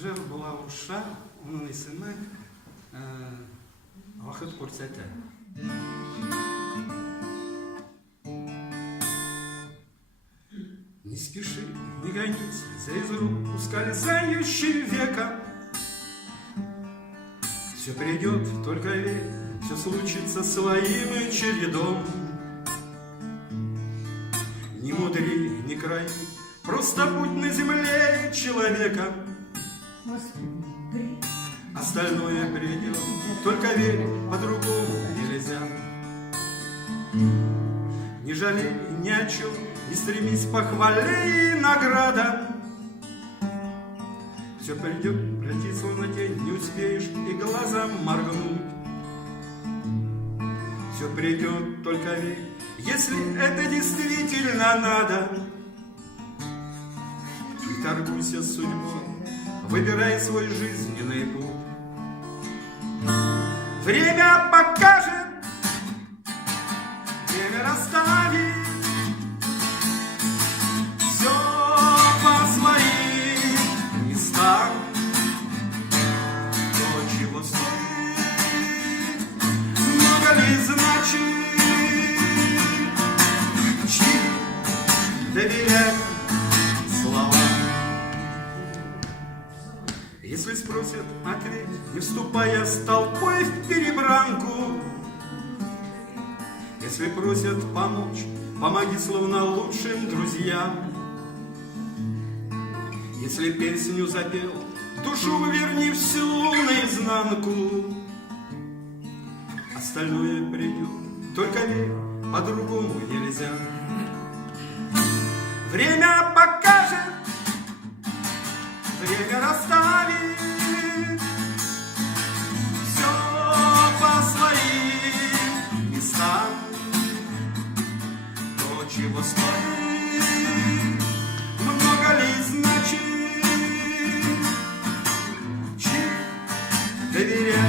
Жер була уша, умный сынок, вахыт көрсәтә. Не спеши, не гонись за из рук ускользающим веком. Все придет, только верь, все случится своим чередом. Не мудри, не краи, просто будь на земле человеком. Остальное придет, только верь, по-другому нельзя. Не жалей ни о чем, не стремись к похвале и наградам. Все придет, прилетит словно тень, не успеешь и глазом моргнуть. Все придет, только верь, если это действительно надо. Не торгуйся с судьбой, выбирай свой жизненный путь. Время покажет, время расставит все по своим местам. То, чего стоит, много ли значит, чьи доверять слова. Если спросят, ответь, не вступая с толпой в перебранку. Если просят помочь, помоги словно лучшим друзьям. Если песню запел, душу верни всю наизнанку. Остальное придет, только верь, по-другому нельзя. Время покажет, время расставит все по своим местам. То, чего стоит, много ли значит, чьи доверять